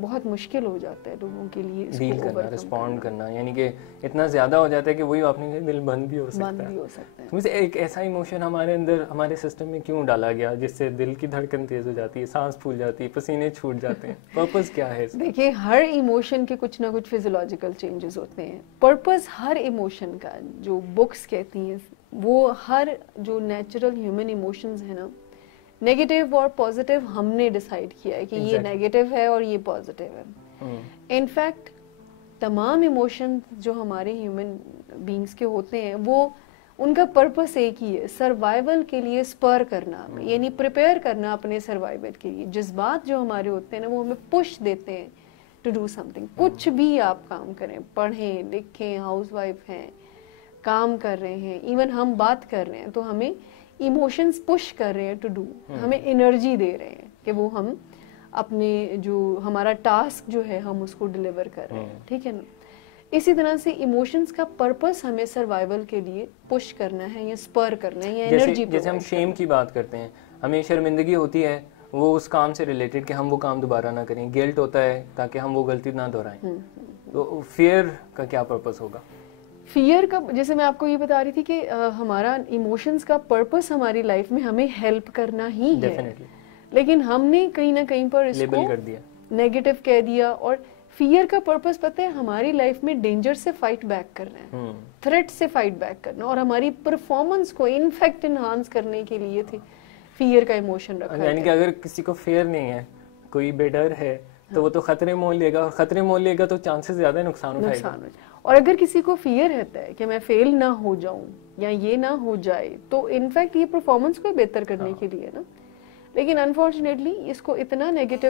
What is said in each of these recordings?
بہت مشکل ہو جاتا ہے لوگوں کے لیے ڈیل کرنا, رسپونڈ کرنا, یعنی کہ اتنا زیادہ ہو جاتا ہے کہ وہی آپ نے دل بند بھی ہو سکتا ہے. مجھے ایک ایسا ایموشن ہمارے اندر, ہمارے سسٹم میں کیوں ڈالا گیا جس سے دل کی دھڑکن تیز ہو جاتی ہے, سانس پھول جاتی ہے, پسینے چھوٹ جاتے ہیں؟ پرپز کیا ہے؟ دیکھیے ہر ایموشن کے کچھ نہ کچھ فزیولوجیکل چینجز ہوتے ہیں. پرپز ہر ایموشن کا, جو بکس کہتی ہیں, وہ ہر جو نیچرل ہیومن ایموشنز ہیں نا, نیگیٹو اور پازیٹیو ہم نے ڈیسائیڈ کیا ہے کہ یہ نیگیٹو ہے اور یہ پازیٹیو ہے. ان فیکٹ تمام ایموشن جو ہمارے ہیومن بینگس کے ہوتے ہیں وہ ان کا پرپس ایک ہی ہے, سروائیول کے لیے اسپر کرنا, یعنی پریپیئر کرنا اپنے سروائیول کے لیے. جذبات جو ہمارے ہوتے ہیں نا وہ ہمیں پش دیتے ہیں ٹو ڈو سم تھنگ. کچھ بھی آپ کام کریں, پڑھیں لکھیں, ہاؤس وائف ہیں, کام کر رہے ہیں, ایون ہم بات کر رہے ہیں تو ہمیں ایموشنز پش کر رہے ہیں ٹو ڈو, ہمیں انرجی دے رہے ہیں کہ وہ ہم اپنے جو ہمارا ٹاسک جو ہے ہم اس کو ڈلیور کر رہے ہیں, ٹھیک ہے نا. اسی طرح سے ایموشنز کا پرپس ہمیں سروائیول کے لیے پش کرنا ہے یا اسپر کرنا ہے یا انرجی. جیسے ہم شیم کی بات کرتے ہیں, ہمیں شرمندگی ہوتی ہے وہ اس کام سے ریلیٹڈ کہ ہم وہ کام دوبارہ نہ کریں, گلٹ ہوتا ہے تاکہ ہم وہ غلطی نہ دہرائیں. تو فیئر کا کیا پرپس ہوگا؟ فیئر کا, جیسے میں آپ کو یہ بتا رہی تھی کہ ہمارا ایموشنز کا پرپس ہماری لائف میں ہمیں ہیلپ کرنا ہی ہے, لیکن ہم نے کہیں نہ کہیں پر اس کو نیگیٹو کہہ دیا. اور فیئر کا پرپس پتہ ہے ہماری لائف میں ڈینجر سے فائٹ بیک کرنا ہے, تھریٹ سے فائٹ بیک کرنا, اور ہماری پرفارمنس کو انفیکٹ انہانس کرنے کے لیے تھی فیئر کا ایموشن رکھا ہے. یعنی کہ اگر کسی کو فیئر نہیں ہے, کوئی بے ڈر ہے, تو وہ تو خطرے مول لے گا, اور خطرے مول لے گا تو چانسز زیادہ نقصان اٹھائے گا. اور اگر کسی کو فیئر رہتا ہے کہ میں فیل نہ ہو جاؤں یا یہ نہ ہو جائے, تو انفیکٹ یہ پرفارمنس کو بہتر کرنے کے لیے نا. لیکن انفارچونیٹلی اس کو اتنا نیگیٹو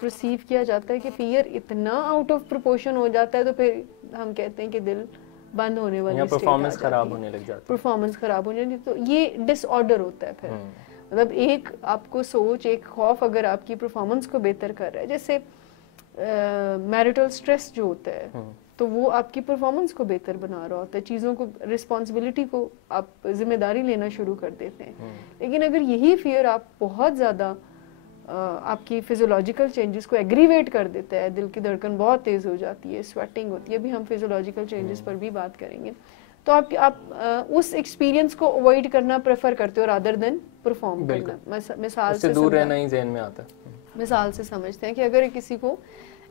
پرسیو کیا جاتا ہے کہ فیئر اتنا آؤٹ آف پروپورشن ہو جاتا ہے, تو پھر ہم کہتے ہیں کہ دل بند ہونے والی پرفارمنس خراب ہونے لگ جاتی ہے, پرفارمنس خراب ہونے لگتی. تو یہ ڈس آرڈر ہوتا ہے پھر, مطلب ایک آپ کو سوچ, ایک خوف اگر آپ کی پرفارمنس کو بہتر کر رہا ہے, جیسے میرٹل اسٹریس جو ہوتا ہے, تو وہ آپ کی پرفارمنس کو بہتر بنا رہا ہوتا ہے, چیزوں کو, رسپانسبلٹی کو آپ ذمہ داری لینا شروع کر دیتے ہیں. لیکن اگر یہی فیئر آپ بہت زیادہ آپ کی فزیولوجیکل چینجز کو ایگریویٹ کر دیتا ہے, دل کی دھڑکن بہت تیز ہو جاتی ہے, سویٹنگ ہوتی ہے, ابھی ہم فزیولوجیکل چینجز پر بھی بات کریں گے, تو آپ اس ایکسپیرینس کو اوائڈ کرنا پریفر کرتے ہو رادر دین پرفارم کرنا. مثال سے دور رہنا ہی ذہن میں آتا ہے. مثال سے سمجھتے ہیں کہ اگر کسی کو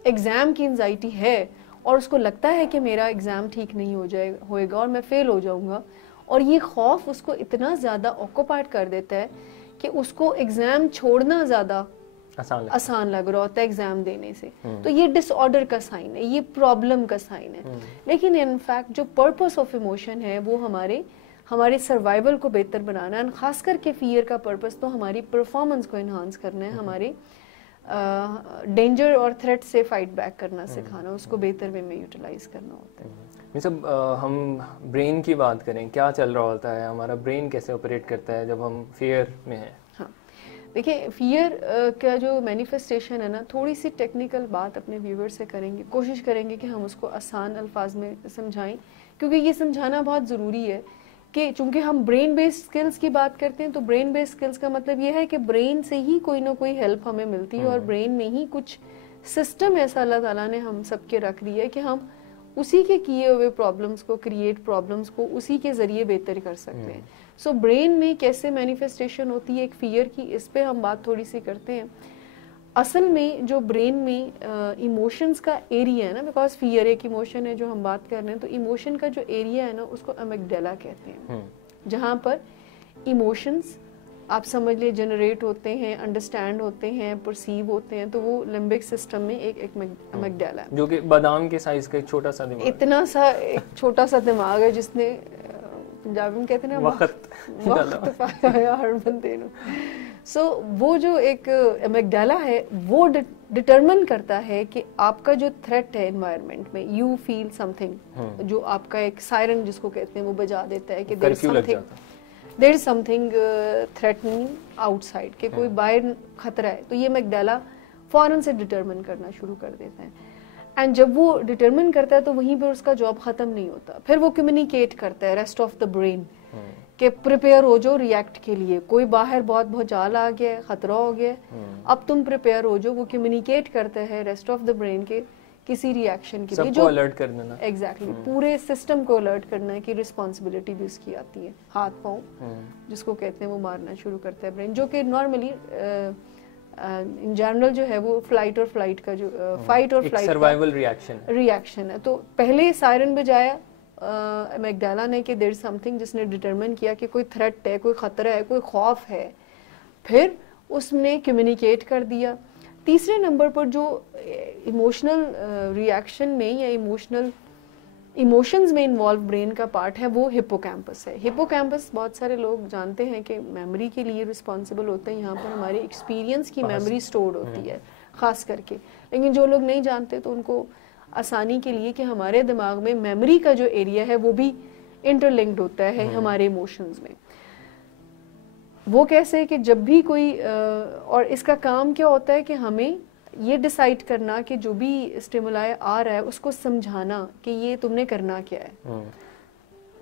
ایگزام کی انزائٹی ہے اور اس کو لگتا ہے کہ میرا ایگزام ٹھیک نہیں ہوئے گا اور میں فیل ہو جاؤں گا, اور یہ خوف اس کو اتنا زیادہ آکوپائڈ کر دیتا ہے کہ اس کو ایگزام چھوڑنا زیادہ آسان لگ رہا ہوتا ہے ایگزام دینے سے, تو یہ ڈس آرڈر کا سائن ہے, یہ پرابلم کا سائن ہے. لیکن ان فیکٹ جو پرپس آف ایموشن ہے وہ ہمارے سروائیول کو بہتر بنانا ہے, خاص کر کے فیئر کا پرپس تو ہماری پرفارمنس کو انہانس کرنا ہے, ہمارے ڈینجر اور تھریٹ سے فائٹ بیک کرنا سکھانا, اس کو بہتر وے میں یوٹیلائز کرنا ہوتا ہے. سب ہم برین کی بات کریں, کیا چل رہا ہوتا ہے, ہمارا برین کیسے آپریٹ کرتا ہے جب ہم فیئر میں ہیں؟ ہاں دیکھیں, فیئر کا جو مینیفیسٹیشن ہے نا, تھوڑی سی ٹیکنیکل بات اپنے ویور سے کریں گے, کوشش کریں گے کہ ہم اس کو آسان الفاظ میں سمجھائیں, کیونکہ یہ سمجھانا بہت ضروری ہے کہ چونکہ ہم برین بیسڈ اسکلز کی بات کرتے ہیں, تو برین بیسڈ اسکلز کا مطلب یہ ہے کہ برین سے ہی کوئی نہ کوئی ہیلپ ہمیں ملتی ہے, اور برین میں ہی کچھ سسٹم ایسا اللہ تعالیٰ نے ہم سب کے رکھ دیا ہے کہ ہم اسی کے کیے ہوئے پرابلمس کو, کریٹ پرابلمس کو اسی کے ذریعے بہتر کر سکتے ہیں. سو برین میں کیسے مینیفیسٹیشن ہوتی ہے ایک فیئر کی, اس پہ ہم بات تھوڑی سی کرتے ہیں. اصل میں جو برین میں ایموشنز کا ایریا ہے نا, بیکاز فیئر ایک ایموشن ہے جو ہم بات کر رہے ہیں, تو ایموشن کا جو ایریا ہے نا اس کو امیگڈیلا کہتے ہیں, جہاں پر ایموشنز آپ سمجھ لیں جنریٹ ہوتے ہیں, انڈرسٹینڈ ہوتے ہیں, پرسیو ہوتے ہیں, تو وہ لمبک سسٹم میں ایک امیگڈیلا ہے, جو کہ بادام کے سائز کا ایک چھوٹا سا دماغ, اتنا سا ایک چھوٹا سا دماغ ہے جس نے, پنجابی میں کہتے ہیں نا وقت پایا ہر بندے نو. سو وہ جو ایک امیگڈیلا ہے وہ ڈٹرمن کرتا ہے کہ آپ کا جو تھریٹ ہے انوائرمنٹ میں, یو فیل سم تھنگ, جو آپ کا ایک سائرن جس کو کہتے ہیں وہ بجا دیتا ہے کہ there is something threatening outside, کہ کوئی باہر خطرہ ہے, تو یہ امیگڈیلا فوراً سے ڈٹرمن کرنا شروع کر دیتا ہے. اینڈ جب وہ ڈٹرمن کرتا ہے تو وہیں پہ اس کا جاب ختم نہیں ہوتا, پھر وہ کمیونیکیٹ کرتا ہے ریسٹ آف دا برین کہ پریپیئر ہو جو ریئیکٹ کے لیے, کوئی باہر بہت بھوچال آ گیا ہے, خطرہ ہو گیا ہے, اب تم پریپیئر ہو جو. وہ کمیونیکیٹ کرتا ہے ریسٹ آف دا برین کے کسی ریئیکشن کے لیے, جو الرٹ کر دینا, ایگزیکٹلی پورے سسٹم کو الرٹ کرنا ہے, کہ رسپانسبلٹی بھی اس کی آتی ہے. ہاتھ پاؤں جس کو کہتے ہیں وہ مارنا شروع کرتا ہے برین, جو کہ نارملی ان جنرل جو ہے وہ فلائٹ اور فلائٹ کا جو فائٹ اور فلائٹ سروائیول ریئیکشن ہے. تو پہلے سائرن بجایا میگڈالا نے کہ دیر سم تھنگ, جس نے ڈٹرمن کیا کہ کوئی تھریٹ ہے, کوئی خطرہ ہے, کوئی خوف ہے, پھر اس نے کمیونیکیٹ کر دیا. تیسرے نمبر پر جو ایموشنل ریئیکشن میں یا ایموشنز میں انوالو برین کا پارٹ ہے وہ ہپوکیمپس ہے. ہپوکیمپس بہت سارے لوگ جانتے ہیں کہ میموری کے لیے رسپانسبل ہوتا ہے, یہاں پر ہمارے ایکسپیرینس کی میموری سٹورڈ ہوتی ہے خاص کر کے. لیکن جو لوگ نہیں جانتے تو ان کو آسانی کے لیے کہ ہمارے دماغ میں میموری کا جو ایریا ہے وہ بھی انٹرلنکڈ ہوتا ہے ہمارے ایموشنز میں. وہ کیسے کہ جب بھی کوئی اور اس کا کام کیا ہوتا ہے کہ ہمیں یہ ڈیسائیڈ کرنا کہ جو بھی اسٹیمولائی آ رہا ہے اس کو سمجھانا کہ یہ تم نے کرنا کیا ہے.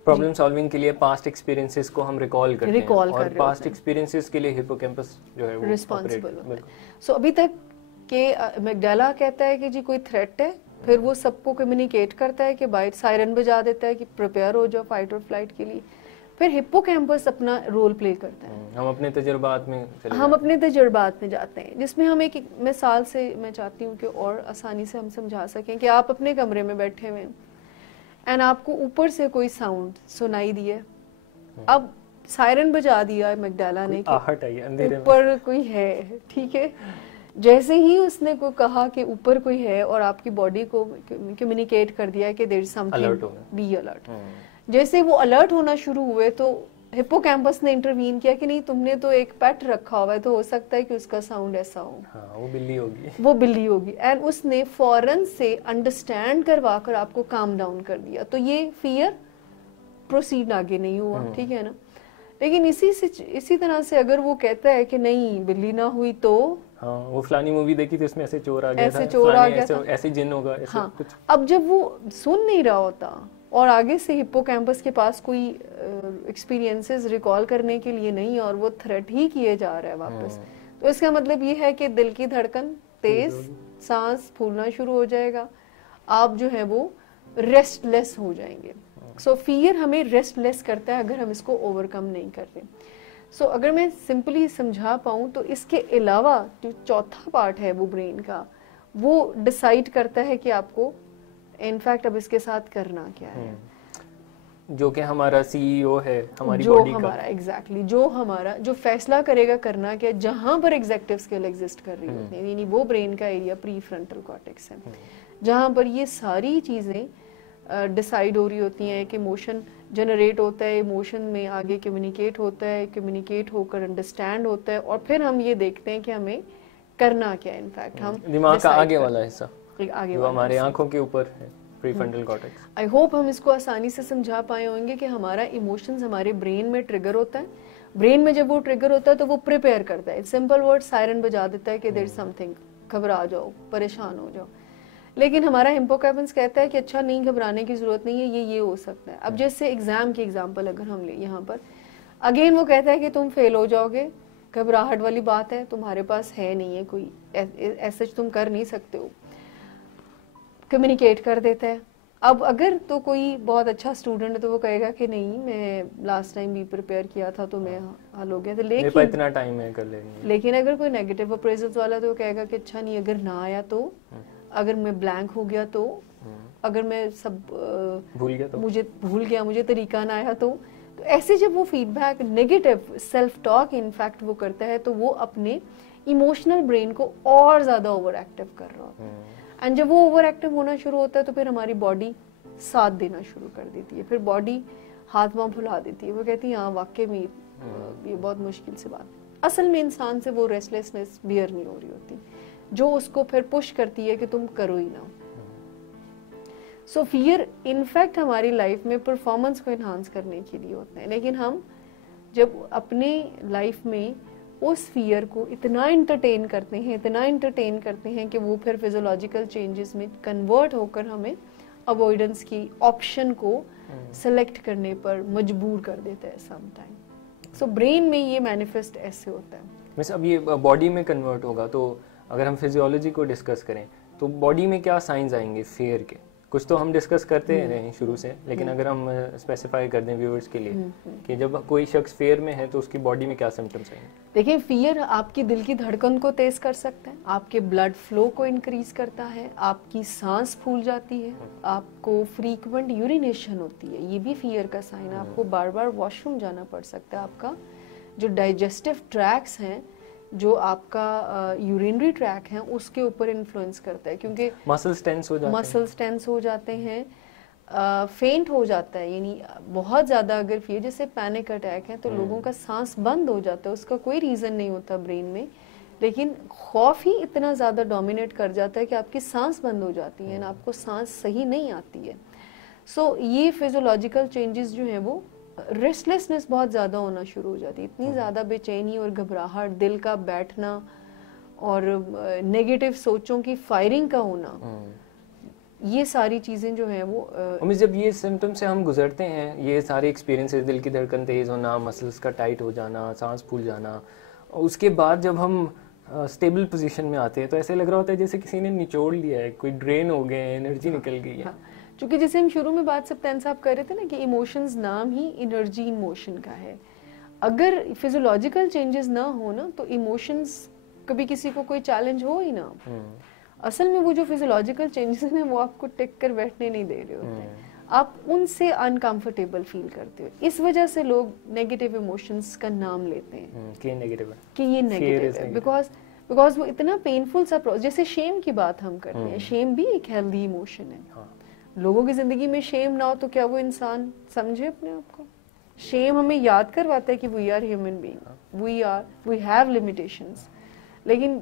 پرابلم سالونگ کے لیے پاسٹ ایکسپیرینسز کو ہم ریکال کرتے ہیں, اور پاسٹ ایکسپیرینسز کے لیے ہپوکیمپس جو ہے وہ ریسپانسبل ہوتا ہے. سو ابھی تک کہ میگڈالا کہتا ہے کہ جی کوئی تھریٹ ہے, پھر وہ سب کو کمیونیکیٹ کرتا ہے کہ باہر سائرن بجا دیتا ہے کہ پریپیئر ہو جاؤ فائٹ اور فلائٹ کے لیے. پھر ہپوکیمپس اپنا رول پلے کرتا ہے. ہم اپنے تجربات میں جاتے ہیں, جس میں ہم ایک مثال سے میں چاہتی ہوں کہ اور آسانی سے ہم سمجھا سکیں کہ آپ اپنے کمرے میں بیٹھے ہوئے ہیں اینڈ آپ کو اوپر سے کوئی ساؤنڈ سنائی دیا, اب سائرن بجا دیا میگڈالا نے کہ اوپر کوئی ہے, ٹھیک ہے. جیسے ہی اس نے کو کہا کہ اوپر کوئی ہے اور آپ کی باڈی کو کمیونیکیٹ کر دیا کہ there is some thing, be alert. جیسے وہ الرٹ ہونا شروع ہوئے تو ہپوکیمپس نے انٹروین کیا کہ نہیں, تم نے تو ایک پیٹ رکھا ہوا ہے, تو ہو سکتا ہے کہ اس کا ساؤنڈ ایسا ہو, وہ بلی ہوگی. اینڈ اس نے فوراً سے انڈرسٹینڈ کروا کر آپ کو کام ڈاؤن کر دیا. تو یہ فیئر پروسیڈ آگے نہیں ہوا, ٹھیک ہے نا. لیکن اسی طرح سے اگر وہ کہتا ہے کہ نہیں بلی نہ ہوئی تو وہ فلانی مووی دیکھی تھی اس میں ایسے چور آ گیا تھا, ایسے جن ہوگا, کچھ. اب جب وہ سن نہیں رہا ہوتا اور آگے سے ہپوکیمپس کے پاس کوئی ایکسپیرینسز ریکال کرنے کے لیے نہیں, اور وہ تھریٹ ہی کیے جا رہا ہے واپس, تو اس کا مطلب یہ ہے کہ دل کی دھڑکن تیز, سانس پھولنا شروع ہو جائے گا, آپ جو ہے وہ ریسٹ لیس ہو جائیں گے. سو فیئر ہمیں ریسٹ لیس کرتا ہے اگر ہم اس کو اوور کم نہیں کرتے. سو اگر میں سمپلی سمجھا پاؤں تو اس کے علاوہ جو چوتھا پارٹ ہے وہ برین کا, وہ ڈیسائیڈ کرتا ہے کہ آپ کو انفیکٹ اب اس کے ساتھ کرنا کیا ہے, جو کہ ہمارا سی ای او ہے ہماری جو باڈی کا, ہمارا ایگزیکٹلی جو فیصلہ کرے گا کرنا کیا, جہاں پر ایگزیکٹو اسکل ایگزسٹ کر رہی ہوتی ہیں, یعنی وہ برین کا ایریا پری فرنٹل کارٹیکس ہے, جہاں پر یہ ساری چیزیں ڈیسائیڈ ہو رہی ہوتی ہیں. ایک ایموشن جنریٹ ہوتا ہے, ایموشن میں آگے کمیونیکیٹ ہوتا ہے, کمیونیکیٹ ہو کر انڈرسٹینڈ ہوتا ہے, اور پھر ہم یہ دیکھتے ہیں کہ ہمیں کرنا کیا ہے. انفیکٹ ہم دماغ کا آگے والا حصہ جو ہمارے آنکھوں کے اوپر ہے, پری فرنٹل کارٹیکس. آئی ہوپ ہم اس کو آسانی سے سمجھا پائے ہوں گے کہ ہمارا ایموشنز ہمارے برین میں ٹریگر ہوتا ہے. برین میں جب وہ ٹریگر ہوتا ہے تو وہ پریپیئر کرتا ہے, سمپل ورڈ سائرن بجا دیتا ہے کہ دیر از سم تھنگ, گھبرا جاؤ, پریشان ہو جاؤ. لیکن ہمارا ہپوکیمپس کہتا ہے کہ اچھا نہیں, گھبرانے کی ضرورت نہیں ہے, یہ ہو سکتا ہے. اب جیسے ایگزام کی ایگزامپل اگر ہم لیں یہاں پر, اگین وہ کہتا ہے کہ تم فیل ہو جاؤ گے, گھبراہٹ والی بات ہے, تمہارے پاس ہے نہیں ہے کوئی ایسا تم کر نہیں سکتے ہو, کمیونیکیٹ کر دیتا ہے. اب اگر تو کوئی بہت اچھا اسٹوڈنٹ ہے تو وہ کہے گا کہ نہیں میں لاسٹ ٹائم بھی پریپیئر کیا تھا تو میں حل ہو گیا تھا, لیکن اتنا ٹائم ہے کر لیں گے. لیکن اگر کوئی نیگیٹو اپریزلز والا تو وہ کہے گا کہ اچھا نہیں, اگر نہ آیا تو, اگر میں بلینک ہو گیا تو, اگر میں سب مجھے طریقہ نہ آیا تو ایسے جب وہ feedback negative self talk in fact وہ کرتا ہے تو وہ اپنے ایموشنل برین کو اور زیادہ اوور ایکٹیو کر رہا ہوتا ہے. اینڈ جب وہ اوور ایکٹیو ہونا شروع ہوتا ہے تو پھر ہماری باڈی ساتھ دینا شروع کر دیتی ہے, پھر باڈی ہاتھ پاؤں پھلا دیتی ہے, وہ کہتی ہے ہاں واقعی میں یہ بہت مشکل سے بات. اصل میں انسان سے وہ ریسٹلیسنس بیئر نہیں ہو رہی ہوتی جو اس کو پھر پش کرتی ہے کہ تم کرو ہی نہ. سو فیئر انفیکٹ ہماری لائف میں پرفارمنس کو انہانس کرنے کے لیے ہوتا ہے, لیکن ہم جب اپنے لائف میں اس فیئر کو اتنا انٹرٹین کرتے ہیں کہ وہ پھر فزیولوجیکل چینجز میں کنورٹ ہو کر ہمیں اوائڈنس کی آپشن کو سلیکٹ کرنے پر مجبور کر دیتا ہے سم ٹائم. سو برین میں یہ مینیفیسٹ ایسے ہوتا ہے. بس اب یہ باڈی میں کنورٹ ہوگا تو اگر ہم فزیولوجی کو ڈسکس کریں تو باڈی میں کیا سائنز آئیں گے فیئر کے؟ کچھ تو ہم ڈسکس کرتے رہے ہیں شروع سے, لیکن اگر ہم اسپیسیفائی کر دیں ویورز کے لیے کہ جب کوئی شخص فیئر میں ہے تو اس کی باڈی میں کیا سمپٹمس آئیں گے؟ دیکھیں, فیئر آپ کی دل کی دھڑکن کو تیز کر سکتا ہے, آپ کے بلڈ فلو کو انکریز کرتا ہے, آپ کی سانس پھول جاتی ہے, آپ کو فریکوینٹ یورینیشن ہوتی ہے, یہ بھی فیئر کا سائن ہے. آپ کو بار بار واش روم جانا پڑ سکتا ہے. آپ کا جو ڈائجسٹو ٹریکس ہیں, جو آپ کا یورینری ٹریک ہے, اس کے اوپر انفلوئنس کرتا ہے, کیونکہ مسلز ٹینس ہو جاتے ہیں, فینٹ ہو جاتا ہے. یعنی بہت زیادہ اگر فیئر, جیسے پینک اٹیک ہے تو لوگوں کا سانس بند ہو جاتا ہے, اس کا کوئی ریزن نہیں ہوتا برین میں, لیکن خوف ہی اتنا زیادہ ڈومینیٹ کر جاتا ہے کہ آپ کی سانس بند ہو جاتی ہے, آپ کو سانس صحیح نہیں آتی ہے. سو یہ فزیولوجیکل چینجز جو ہیں وہ ریسٹلیسنس بہت زیادہ ہونا شروع ہو جاتی ہے, اتنی زیادہ بے چینی اور گھبراہٹ, دل کا بیٹھنا اور نیگیٹو سوچوں کی فائرنگ کا ہونا, یہ ساری چیزیں جو ہیں وہ جب یہ سمپٹم سے ہم گزرتے ہیں, یہ سارے ایکسپیرینسز, دل کی دھڑکن تیز ہونا, مسلز کا ٹائٹ ہو جانا, سانس پھول جانا, اس کے بعد جب ہم اسٹیبل پوزیشن میں آتے ہیں تو ایسے لگ رہا ہوتا ہے جیسے کسی نے نچوڑ لیا ہے, کوئی ڈرین ہو گئے, انرجی نکل گئی ہے. چونکہ جیسے ہم شروع میں بات سبطین صاحب کر رہے تھے نا کہ ایموشنز نام ہی انرجی ان موشن کا ہے. اگر فزیولوجیکل چینجز نہ ہو نا تو ایموشنز کبھی کسی کو کوئی چیلنج ہو ہی نہ. اصل میں وہ جو فزیولوجیکل چینجز ہیں وہ آپ کو ٹک کر بیٹھنے نہیں دے رہے ہوتے ہیں, آپ ان سے انکمفرٹیبل فیل کرتے ہو. اس وجہ سے لوگ نیگیٹو ایموشنز کا نام لیتے ہیں کہ یہ نیگیٹو ہے, بیکاز وہ اتنا پینفل سا جیسے شیم کی بات ہم کرتے ہیں, شیم بھی ایک ہیلدی ایموشن ہے. لوگوں کی زندگی میں شیم نہ ہو تو کیا وہ انسان سمجھے اپنے آپ کو؟ شیم ہمیں یاد کرواتا ہے کہ we are human being, we have limitations, لیکن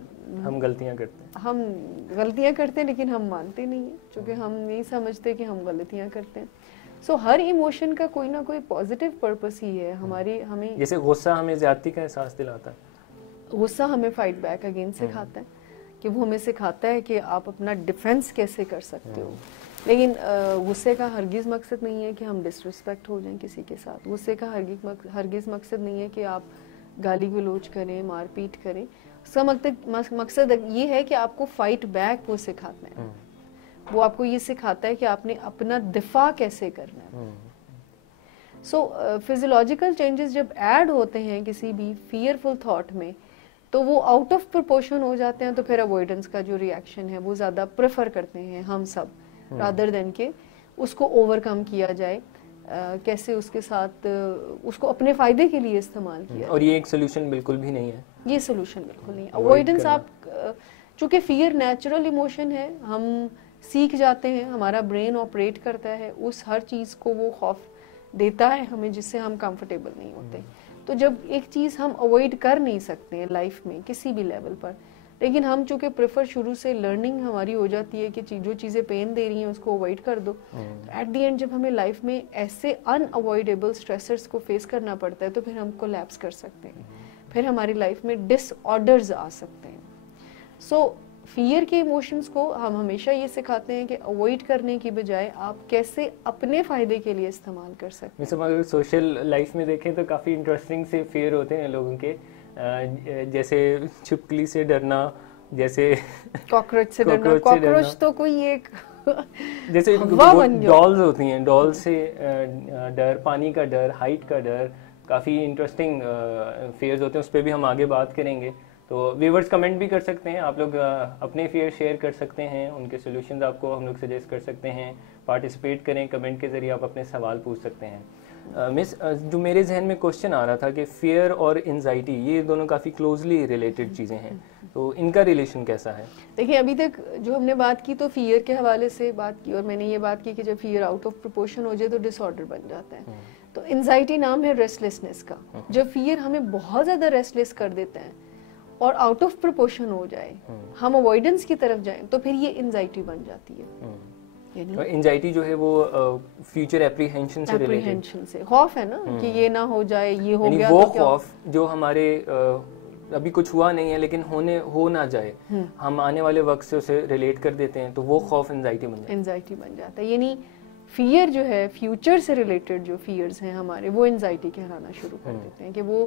ہم غلطیاں کرتے ہیں لیکن ہم مانتے نہیں ہیں, چونکہ ہم نہیں سمجھتے کہ ہم غلطیاں کرتے ہیں. سو ہر ایموشن کا کوئی نہ کوئی پازیٹیو پرپس ہی ہے. ہمیں جیسے غصہ ہمیں زیادتی کا احساس دلاتا ہے, غصہ ہمیں فائٹ بیک اگین سکھاتا ہے, کہ وہ ہمیں سکھاتا ہے کہ آپ اپنا ڈیفینس کیسے کر سکتے ہو. لیکن غصے کا ہرگز مقصد نہیں ہے کہ ہم ڈسرسپیکٹ ہو جائیں کسی کے ساتھ. غصے کا ہرگز مقصد نہیں ہے کہ آپ گالی گلوچ کریں, مار پیٹ کریں. اس کا مقصد یہ ہے کہ آپ کو فائٹ بیک وہ سکھاتا ہے, وہ آپ کو یہ سکھاتا ہے کہ آپ نے اپنا دفاع کیسے کرنا ہے. سو فزیولوجیکل چینجز جب ایڈ ہوتے ہیں کسی بھی فیئرفل تھاٹ میں تو وہ آؤٹ آف پرپورشن ہو جاتے ہیں, تو پھر اوائڈنس کا جو ریئیکشن ہے وہ زیادہ پریفر کرتے ہیں ہم سب, رادر دین کہ اس کو اوور کم کیا جائے, کیسے اس کے ساتھ اس کو اپنے فائدے کے لیے استعمال کیا. اور یہ ایک سولوشن بالکل بھی نہیں ہے, یہ سولوشن بالکل نہیں. اوائڈنس آپ, چونکہ فیئر نیچرل ایموشن ہے, ہم سیکھ جاتے ہیں, ہمارا برین آپریٹ کرتا ہے, اس ہر چیز کو وہ خوف دیتا ہے ہمیں جس سے ہم کمفرٹیبل نہیں ہوتے. تو جب ایک چیز ہم اوائڈ کر نہیں سکتے ہیں لائف میں کسی بھی لیول پر, لیکن ہم چونکہ پریفر شروع سے لرننگ ہماری ہو جاتی ہے کہ جو چیزیں پین دے رہی ہیں اس کو اوائڈ کر دو, ایٹ دی اینڈ جب ہمیں لائف میں ایسے ان اوائڈیبل اسٹریسرز کو فیس کرنا پڑتا ہے تو پھر ہم کولیپس کر سکتے ہیں, پھر ہماری لائف میں ڈس آرڈرز آ سکتے ہیں. سو فیئر کے ایموشنز کو ہم ہمیشہ یہ سکھاتے ہیں کہ اوائڈ کرنے کی بجائے آپ کیسے اپنے فائدے کے لیے استعمال کر سکتے ہیں. اگر سوشل لائف میں دیکھیں تو کافی انٹرسٹنگ سے فیئر ہوتے ہیں لوگوں کے, جیسے چھپکلی سے ڈرنا, جیسے کاکروچ سے ڈرنا. کاکروچ تو کوئی ایک جیسے ڈالز ہوتی ہیں, ڈال سے ڈر, پانی کا ڈر, ہائٹ کا ڈر, کافی انٹرسٹنگ فیئرز ہوتے ہیں, اس پہ بھی ہم آگے بات کریں گے. تو ویورز کمنٹ بھی کر سکتے ہیں, آپ لوگ اپنے فیئر شیئر کر سکتے ہیں, ان کے سولوشنز آپ کو ہم لوگ سجیسٹ کر سکتے ہیں. پارٹیسپیٹ کریں, کمنٹ کے ذریعے آپ اپنے سوال پوچھ سکتے ہیں. مس, جو میرے ذہن میں کوشچن آ رہا تھا کہ فیئر اور انزائٹی یہ دونوں کافی کلوزلی ریلیٹڈ چیزیں ہیں, تو ان کا ریلیشن کیسا ہے؟ دیکھیں ابھی تک جو ہم نے بات کی تو فیئر کے حوالے سے بات کی, اور میں نے یہ بات کی کہ جب فیئر آؤٹ آف پروپورشن ہو جائے تو ڈس آرڈر بن جاتا ہے. تو انزائٹی نام ہے ریسٹلیسنس کا. جب فیئر ہمیں بہت زیادہ ریسٹلیس کر دیتا ہے اور آؤٹ آف پروپورشن ہو جائے, ہم اوائڈنس کی طرف جائیں, تو پھر یہ انزائٹی بن جاتی ہے. انزائٹی جو ہے وہ فیوچر اپریہینشن سے ریلیٹڈ, خوف ہے نا کہ یہ نہ ہو جائے, یہ ہو گیا وہ تو کیا, خوف جو ہمارے ابھی کچھ ہوا نہیں ہے لیکن ہو نہ جائے, ہم آنے والے وقت سے اسے ریلیٹ کر دیتے ہیں, تو وہ خوف انزائٹی بن جاتا ہے. یعنی فیئر جو ہے فیوچر سے ریلیٹڈ جو فیئرز ہیں ہمارے, وہ انزائٹی کہلانا شروع کر دیتے ہیں. کہ وہ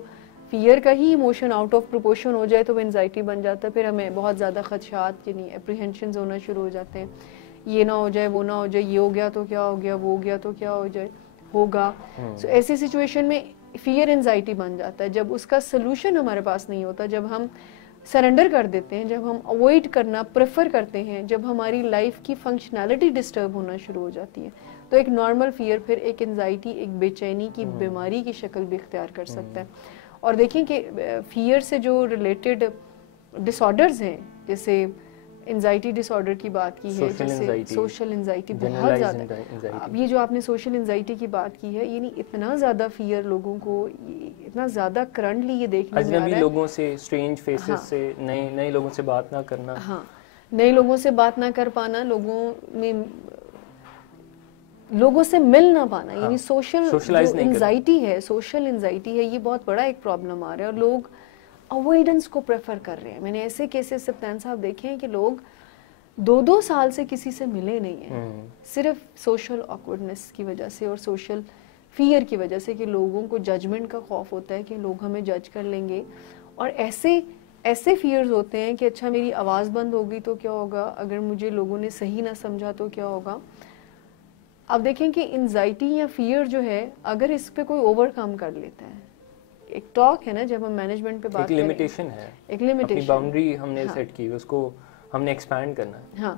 فیئر کا ہی ایموشن آؤٹ آف پروپورشن ہو جائے تو وہ انزائٹی بن جاتا ہے. پھر ہمیں بہت زیادہ خدشات یعنی اپریہنشنز ہونا شروع ہو جاتے ہیں, یہ نہ ہو جائے, وہ نہ ہو جائے, یہ ہو گیا تو کیا ہو گیا, وہ ہو گیا تو کیا ہوگا. سو ایسی سچویشن میں فیئر انزائٹی بن جاتا ہے جب اس کا سلوشن ہمارے پاس نہیں ہوتا, جب ہم سرنڈر کر دیتے ہیں, جب ہم اوائڈ کرنا پریفر کرتے ہیں, جب ہماری لائف کی فنکشنالٹی ڈسٹرب ہونا شروع ہو جاتی ہے. تو ایک نارمل فیئر پھر ایک انزائٹی, ایک بے چینی کی بیماری کی شکل بھی اختیار کر سکتا ہے. اور دیکھیں کہ فیئر سے جو ریلیٹڈ ڈس آرڈرز ہیں, جیسے انزائٹی ڈس آرڈر کی بات کی ہے, جیسے سوشل انزائٹی بہت زیادہ. اب یہ جو آپ نے سوشل انزائٹی کی بات کی ہے, یعنی اتنا زیادہ فیئر لوگوں کو, اتنا زیادہ کرنٹلی یہ دیکھنے میں آ رہا ہے, لوگوں سے, اسٹرینج فیسز سے, نئے لوگوں سے بات نہ کرنا, نئے لوگوں سے بات نہ کر پانا, لوگوں سے مل نہ پانا, یعنی سوشل انزائٹی ہے, یہ بہت بڑا ایک پرابلم آ رہا ہے. اور لوگ اوائڈنس کو پریفر کر رہے ہیں. میں نے ایسے کیسز سفیان صاحب دیکھے ہیں کہ لوگ 2 سال سے کسی سے ملے نہیں ہیں, صرف سوشل آکورڈنس کی وجہ سے اور سوشل فیئر کی وجہ سے, کہ لوگوں کو ججمنٹ کا خوف ہوتا ہے کہ لوگ ہمیں جج کر لیں گے. اور ایسے فیئرز ہوتے ہیں کہ اچھا میری آواز بند ہوگی تو کیا ہوگا, اگر مجھے لوگوں نے صحیح نہ سمجھا تو کیا ہوگا. اب دیکھیں کہ انزائٹی یا فیئر جو ہے, اگر اس پہ کوئی اوور کم کر لیتا ہے, ایک ٹاک ہے نا جب ہم مینجمنٹ پہ بات کریں, ایک لمیٹیشن ہے, ایک لمیٹیشن, باؤنڈری ہم نے سیٹ کی, اس کو ہم نے ایکسپینڈ کرنا ہے. ہاں,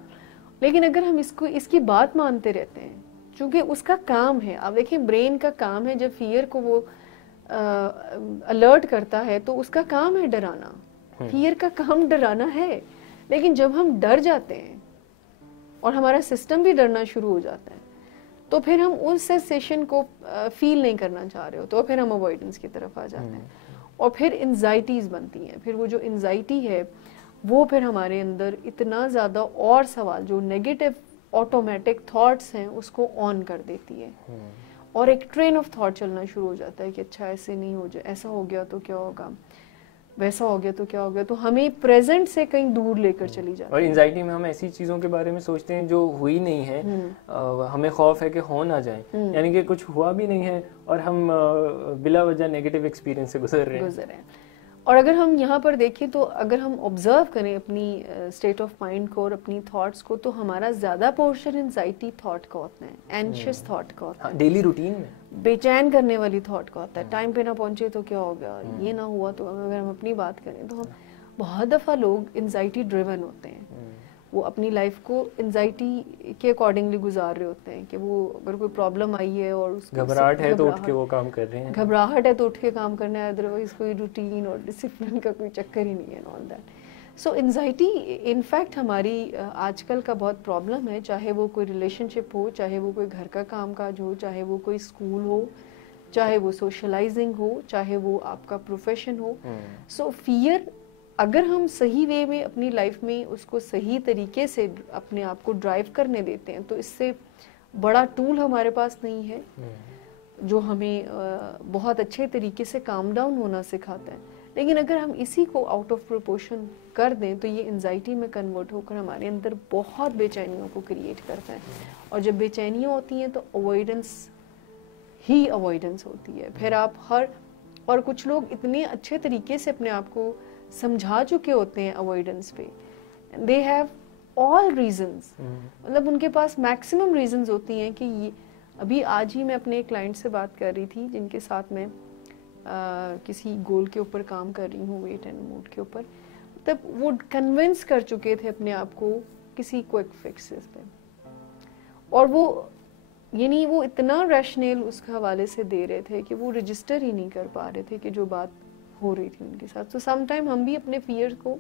لیکن اگر ہم اس کی بات مانتے رہتے ہیں, چونکہ اس کا کام ہے, آپ دیکھیں برین کا کام ہے, جب فیئر کو وہ الرٹ کرتا ہے تو اس کا کام ہے ڈرانا, فیئر کا کام ڈرانا ہے. لیکن جب ہم ڈر جاتے ہیں اور ہمارا سسٹم بھی ڈرنا شروع ہو جاتا ہے, تو پھر ہم اس سینسیشن کو فیل نہیں کرنا چاہ رہے ہو, تو پھر ہم اوائڈنس کی طرف آ جاتے ہیں, اور پھر انزائٹیز بنتی ہیں. پھر وہ جو انزائٹی ہے وہ پھر ہمارے اندر اتنا زیادہ اور سوال, جو نیگیٹو آٹومیٹک تھاٹس ہیں, اس کو آن کر دیتی ہے, اور ایک ٹرین آف تھاٹ چلنا شروع ہو جاتا ہے کہ اچھا ایسے نہیں ہو جائے, ایسا ہو گیا تو کیا ہوگا, ویسا ہو گیا تو کیا ہو گیا. تو ہمیں پریزنٹ سے کہیں دور لے کر چلی جاتی ہے. اور انزائٹی میں ہم ایسی چیزوں کے بارے میں سوچتے ہیں جو ہوئی نہیں ہے, ہمیں خوف ہے کہ ہو نہ جائیں, یعنی کہ کچھ ہوا بھی نہیں ہے اور ہم بلا وجہ نیگیٹو ایکسپیرینس سے گزر رہے ہیں. اور اگر ہم یہاں پر دیکھیں تو اگر ہم آبزرو کریں اپنی اسٹیٹ آف مائنڈ کو اور اپنی تھاٹس کو, تو ہمارا زیادہ پورشن انزائٹی تھاٹ کا ہوتا ہے, اینشیس تھاٹ کا ہوتا ہے, ڈیلی روٹین میں بے چین کرنے والی تھاٹ کا ہوتا ہے. ٹائم پہ نہ پہنچے تو کیا ہوگا, یہ نہ ہوا تو. اگر ہم اپنی بات کریں تو ہم بہت دفعہ لوگ انزائٹی ڈریون ہوتے ہیں, وہ اپنی لائف کو انزائٹی کے اکارڈنگلی گزار رہے ہوتے ہیں, کہ وہ اگر کوئی پرابلم آئی ہے اور گھبراہٹ ہے تو اٹھ کے وہ کام کر رہے ہیں, گھبراہٹ ہے تو اٹھ کے کام کرنا ہے, ادروائز کوئی روٹین اور ڈسپلن کا کوئی چکر ہی نہیں ہے, all that. So anxiety in fact ہماری آج کل کا بہت پرابلم ہے, چاہے وہ کوئی ریلیشن شپ ہو, چاہے وہ کوئی گھر کا کام کاج ہو, چاہے وہ کوئی اسکول ہو, چاہے وہ سوشلائزنگ ہو, چاہے وہ آپ کا پروفیشن ہو. سو فیئر اگر ہم صحیح وے میں اپنی لائف میں اس کو صحیح طریقے سے اپنے آپ کو ڈرائیو کرنے دیتے ہیں, تو اس سے بڑا ٹول ہمارے پاس نہیں ہے جو ہمیں بہت اچھے طریقے سے کام ڈاؤن ہونا سکھاتا ہے. لیکن اگر ہم اسی کو آؤٹ آف پروپورشن کر دیں تو یہ انزائٹی میں کنورٹ ہو کر ہمارے اندر بہت بے چینیوں کو کریٹ کرتا ہے, اور جب بے چینیاں ہوتی ہیں تو اوائڈنس ہوتی ہے. پھر آپ اور کچھ لوگ اتنے اچھے طریقے سے اپنے آپ کو سمجھا چکے ہوتے ہیں اوائڈنس پہ, دے ہیو آل ریزنز, مطلب ان کے پاس میکسیمم ریزنز ہوتی ہیں کہ یہ. ابھی آج ہی میں اپنے ایک کلائنٹ سے بات کر رہی تھی جن کے ساتھ میں کسی گول کے اوپر کام کر رہی ہوں, ویٹ اینڈ موڈ کے اوپر. تب وہ کنونس کر چکے تھے اپنے آپ کو کسی کوئک فکسز پہ, اور وہ اتنا ریشنل اس کے حوالے سے دے رہے تھے کہ وہ رجسٹر ہی نہیں کر پا رہے تھے کہ جو بات ہو رہی تھی ان کے ساتھ. تو سم ٹائم ہم بھی اپنے فیئر کو,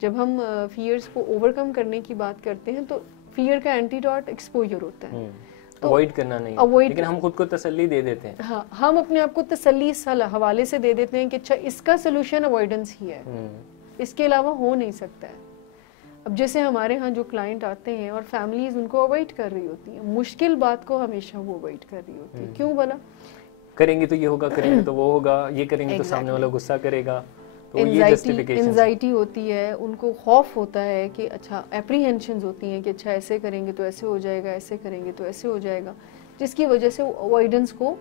جب ہم فیئرز کو اوور کم کرنے کی بات کرتے ہیں تو فیئر کا اینٹی ڈاٹ ایکسپوجر ہوتا ہے, اوائڈ کرنا نہیں, لیکن ہم خود کو تسلی دے دیتے ہیں. ہاں, ہم اپنے آپ کو تسلی اس حوالے سے دے دیتے ہیں کہ اچھا اس کا سلوشن اوائڈنس ہی ہے, اس کے علاوہ ہو نہیں سکتا ہے. اب جیسے ہمارے ہاں جو کلائنٹ آتے ہیں اور فیملیز ان کو اوائڈ کر رہی ہوتی ہیں, مشکل بات کو ہمیشہ وہ اوائڈ کر رہی ہوتی ہے. کیوں بلا, کریں گے تو یہ ہوگا, کریں گے تو وہ ہوگا, یہ کریں گے تو سامنے والا غصہ کرے گا. انزائٹی ہوتی ہے, ان کو خوف ہوتا ہے کہ اچھا اپریہینشنز ہوتی ہیں کہ اچھا ایسے کریں گے تو ایسے ہو جائے گا, ایسے کریں گے تو ایسے ہو جائے گا, جس کی وجہ سے وہ اوائڈنس کو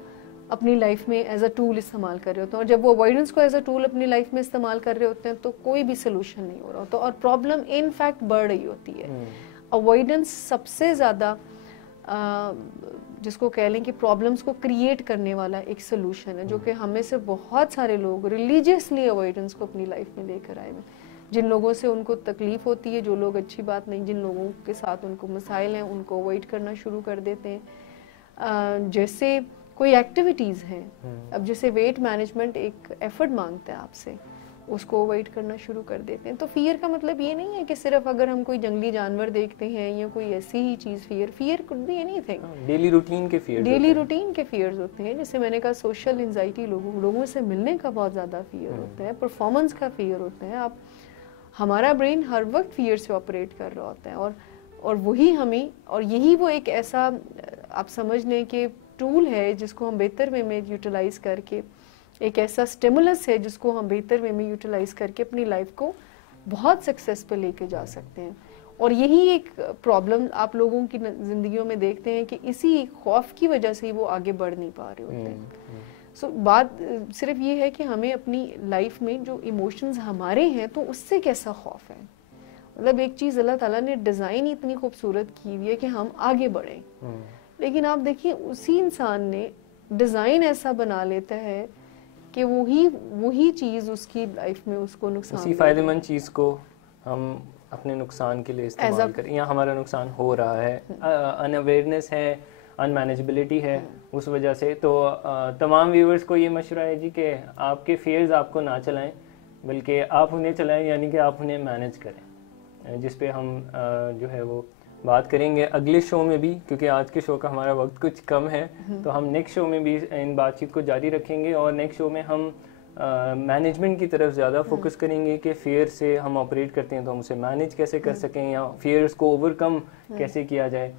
اپنی لائف میں ایز اے ٹول استعمال کر رہے ہوتے ہیں. اور جب وہ اوائڈنس کو ایز اے ٹول اپنی لائف میں استعمال کر رہے ہوتے ہیں تو کوئی بھی سولوشن نہیں ہو رہا ہوتا اور پرابلم ان فیکٹ بڑھ رہی ہوتی ہے. اوائڈنس سب سے زیادہ جس کو کہہ لیں کہ پرابلمس کو کریٹ کرنے والا ایک سولوشن ہے, جو کہ ہمیں سے بہت سارے لوگ ریلیجیسلی اوائڈنس کو اپنی لائف میں لے کر آئے ہیں. جن لوگوں سے ان کو تکلیف ہوتی ہے, جو لوگ اچھی بات نہیں, جن لوگوں کے ساتھ ان کو مسائل ہیں, ان کو اوائڈ کرنا شروع کر دیتے ہیں. جیسے کوئی ایکٹیویٹیز ہیں, اب جیسے ویٹ مینجمنٹ ایک ایفرٹ مانگتا ہے آپ سے, اس کو اوائڈ کرنا شروع کر دیتے ہیں. تو فیئر کا مطلب یہ نہیں ہے کہ صرف اگر ہم کوئی جنگلی جانور دیکھتے ہیں یا کوئی ایسی ہی چیز, fear could be anything. Daily routine کے فیئرز ہوتے ہیں. جیسے میں نے کہا سوشل انزائٹی, لوگوں سے ملنے کا بہت زیادہ فیئر ہوتا ہے, پرفارمنس کا فیئر ہوتا ہے. ہمارا برین ہر وقت فیئر سے آپریٹ کر رہا ہوتا ہے, اور وہی ہمیں, اور یہی وہ ایک ایسا آپ سمجھ لیں کہ ٹول ہے جس کو ہم بہتر وے میں یوٹیلائز کر کے, ایک ایسا سٹیمولس ہے جس کو ہم بہتر وے میں یوٹیلائز کر کے اپنی لائف کو بہت سکسیس پہ لے کے جا سکتے ہیں. اور یہی ایک پرابلم آپ لوگوں کی زندگیوں میں دیکھتے ہیں کہ اسی خوف کی وجہ سے ہی وہ آگے بڑھ نہیں پا رہے ہوتے ہیں. سو بات صرف یہ ہے کہ ہمیں اپنی لائف میں جو ایموشنز ہمارے ہیں تو اس سے کیسا خوف ہے. مطلب ایک چیز اللہ تعالیٰ نے ڈیزائن اتنی خوبصورت کی ہوئی ہے کہ ہم آگے بڑھیں, لیکن آپ دیکھیں اسی انسان نے ڈیزائن ایسا بنا لیتا ہے کہ وہی چیز اس کی لائف میں اس کو نقصان, اسی فائدہ مند چیز کو ہم اپنے نقصان کے لیے استعمال کریں یا ہمارا نقصان ہو رہا ہے. ان اویئرنیس ہے, ان مینیجبلٹی ہے اس وجہ سے. تو تمام ویورز کو یہ مشورہ ہے جی کہ آپ کے فیئرز آپ کو نہ چلائیں, بلکہ آپ انہیں چلائیں, یعنی کہ آپ انہیں مینیج کریں, جس پہ ہم جو ہے وہ بات کریں گے اگلے شو میں بھی, کیونکہ آج کے شو کا ہمارا وقت کچھ کم ہے. تو ہم نیکسٹ شو میں بھی ان بات چیت کو جاری رکھیں گے, اور نیکسٹ شو میں ہم مینجمنٹ کی طرف زیادہ فوکس کریں گے کہ فیئر سے ہم آپریٹ کرتے ہیں تو ہم اسے مینیج کیسے کر سکیں یا فیئرس کو اوور کم کیسے کیا جائے.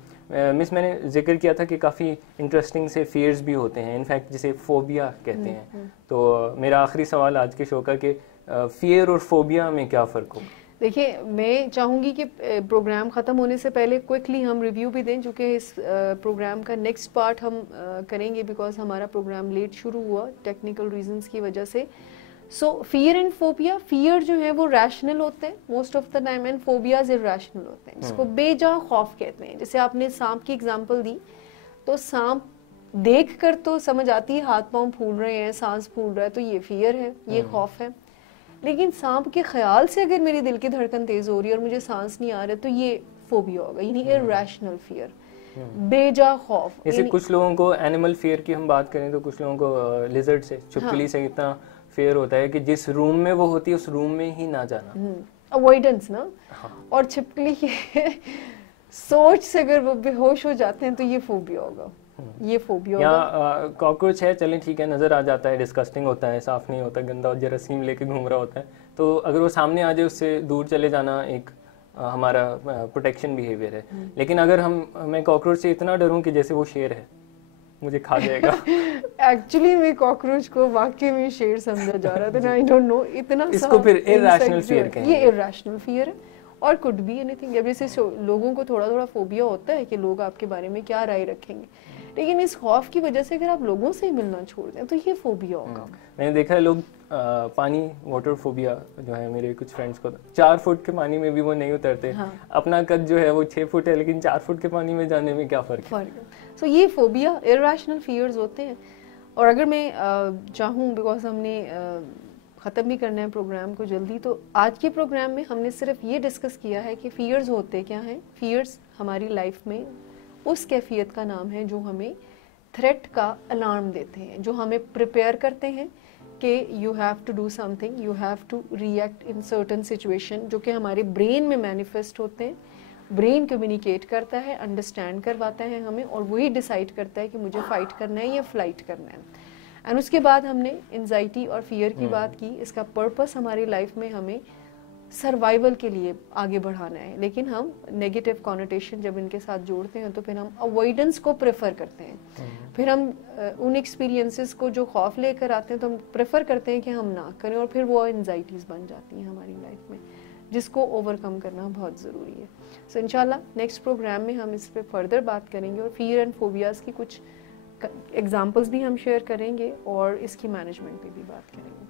مس میں نے ذکر کیا تھا کہ کافی انٹرسٹنگ سے فیئرز بھی ہوتے ہیں, انفیکٹ جسے فوبیا کہتے ہیں. تو میرا آخری سوال آج کے شو کا کہ فیئر اور فوبیا میں کیا فرق ہو؟ دیکھیے میں چاہوں گی کہ پروگرام ختم ہونے سے پہلے کوئکلی ہم ریویو بھی دیں, چونکہ اس پروگرام کا نیکسٹ پارٹ ہم کریں گے بیکاز ہمارا پروگرام لیٹ شروع ہوا ٹیکنیکل ریزنس کی وجہ سے. So fear and phobia, fear جو ہے وہ ریشنل ہوتے ہیں most of the time, and phobias irrational ہوتے ہیں, جس کو بے جا خوف کہتے ہیں. جیسے آپ نے سانپ کی اگزامپل دی, تو سانپ دیکھ کر تو سمجھ آتی ہے ہاتھ پاؤں پھول رہے ہیں, سانس پھول رہا ہے, تو یہ فیئر ہے, یہ خوف ہے. لیکن سانپ کے خیال سے اگر میری دل کی دھڑکن تیز ہو رہی ہے اور مجھے سانس نہیں آ رہا تو یہ فوبیا ہوگا, یعنی ارریشنل فیئر, بے جا خوف. جیسے کچھ لوگوں کو اینیمل فیئر کی ہم بات کریں تو کچھ لوگوں کو لیزرڈ سے, چھپکلی سے اتنا فیئر ہوتا ہے کہ جس روم میں وہ ہوتی ہے اس روم میں ہی نہ جانا, اوائڈنس نا. اور چھپکلی کی سوچ سے اگر وہ بے ہوش ہو جاتے ہیں تو یہ فوبیا ہوگا, یہ فوبیا ہوگا. یا کاکروچ ہے, چلیں ٹھیک ہے, نظر آ جاتا ہے, ڈسکسٹنگ ہوتا ہے, صاف نہیں ہوتا, گندا جراثیم لے کے گھوم رہا ہوتا ہے, تو اگر وہ سامنے آ جائے اس سے دور چلے جانا ایک ہمارا پروٹیکشن بیہیویئر ہے. لیکن اگر میں کاکروچ سے اتنا ڈروں کہ جیسے وہ شیر ہے, مجھے کھا جائے گا. ایکچولی میں کاکروچ کو واقعی میں شیر سمجھا جا رہا تھا, آئی ڈونٹ نو, اتنا اس کو پھر ارریشنل فیئر کہیں گے. یہ ارریشنل فیئر ہے, اور could be anything. جب جیسے لوگوں کو تھوڑا تھوڑا فوبیا ہوتا ہے کہ لوگ آپ کے بارے میں کیا رائے رکھیں گے, لیکن اس خوف کی وجہ سے اگر آپ لوگوں سے ہی ملنا چھوڑ دیں تو یہ فوبیا ہوگا. میں نے دیکھا ہے لوگ پانی, واٹر فوبیا جو ہے میرے کچھ فرینڈس کو, 4 فٹ کے پانی میں بھی وہ نہیں اترتے. اپنا قد جو ہے وہ 6 فٹ ہے, لیکن 4 فٹ کے پانی میں جانے میں کیا فرق ہے. سو یہ فوبیا ارریشنل فیئرز ہوتے ہیں. اور اگر میں چاہوں, بیکاز ہم نے ختم بھی کرنا ہے پروگرام کو جلدی, تو آج کے پروگرام میں ہم نے صرف یہ ڈسکس کیا ہے کہ فیئرز ہوتے کیا ہیں. فیئرز ہماری لائف میں اس کیفیت کا نام ہے جو ہمیں تھریٹ کا الارم دیتے ہیں, جو ہمیں پریپیئر کرتے ہیں کہ you have to do something, you have to react in certain situation, جو کہ ہمارے برین میں مینیفیسٹ ہوتے ہیں. برین کمیونیکیٹ کرتا ہے, انڈرسٹینڈ کرواتا ہے ہمیں, اور وہی ڈیسائیڈ کرتا ہے کہ مجھے فائٹ کرنا ہے یا فلائٹ کرنا ہے. اینڈ اس کے بعد ہم نے انزائٹی اور فیئر کی بات کی. اس کا پرپس ہماری لائف میں ہمیں سروائیول کے لیے آگے بڑھانا ہے, لیکن ہم نیگیٹو کانوٹیشن جب ان کے ساتھ جوڑتے ہیں تو پھر ہم اوائڈنس کو پریفر کرتے ہیں. پھر ہم ان ایکسپیرینسز کو جو خوف لے کر آتے ہیں تو ہم پریفر کرتے ہیں کہ ہم نہ کریں, اور پھر وہ انزائٹیز بن جاتی ہیں ہماری لائف میں, جس کو اوور کم کرنا بہت ضروری ہے. سو انشاءاللہ نیکسٹ پروگرام میں ہم اس پہ فردر بات کریں گے, اور فیئر اینڈ فوبیاز کی کچھ ایگزامپلس بھی ہم شیئر کریں گے, اور اس کی مینجمنٹ پہ بھی بات کریں گے.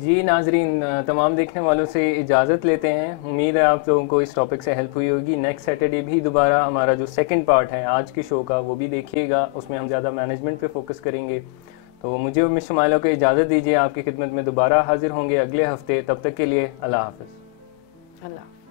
جی ناظرین, تمام دیکھنے والوں سے اجازت لیتے ہیں. امید ہے آپ لوگوں کو اس ٹاپک سے ہیلپ ہوئی ہوگی. نیکسٹ سیٹرڈے بھی دوبارہ ہمارا جو سیکنڈ پارٹ ہے آج کی شو کا وہ بھی دیکھیے گا, اس میں ہم زیادہ مینجمنٹ پہ فوکس کریں گے. تو مجھے اور مس شمائلہ کو اجازت دیجیے, آپ کی خدمت میں دوبارہ حاضر ہوں گے اگلے ہفتے. تب تک کے لیے اللہ حافظ. اللہ حافظ.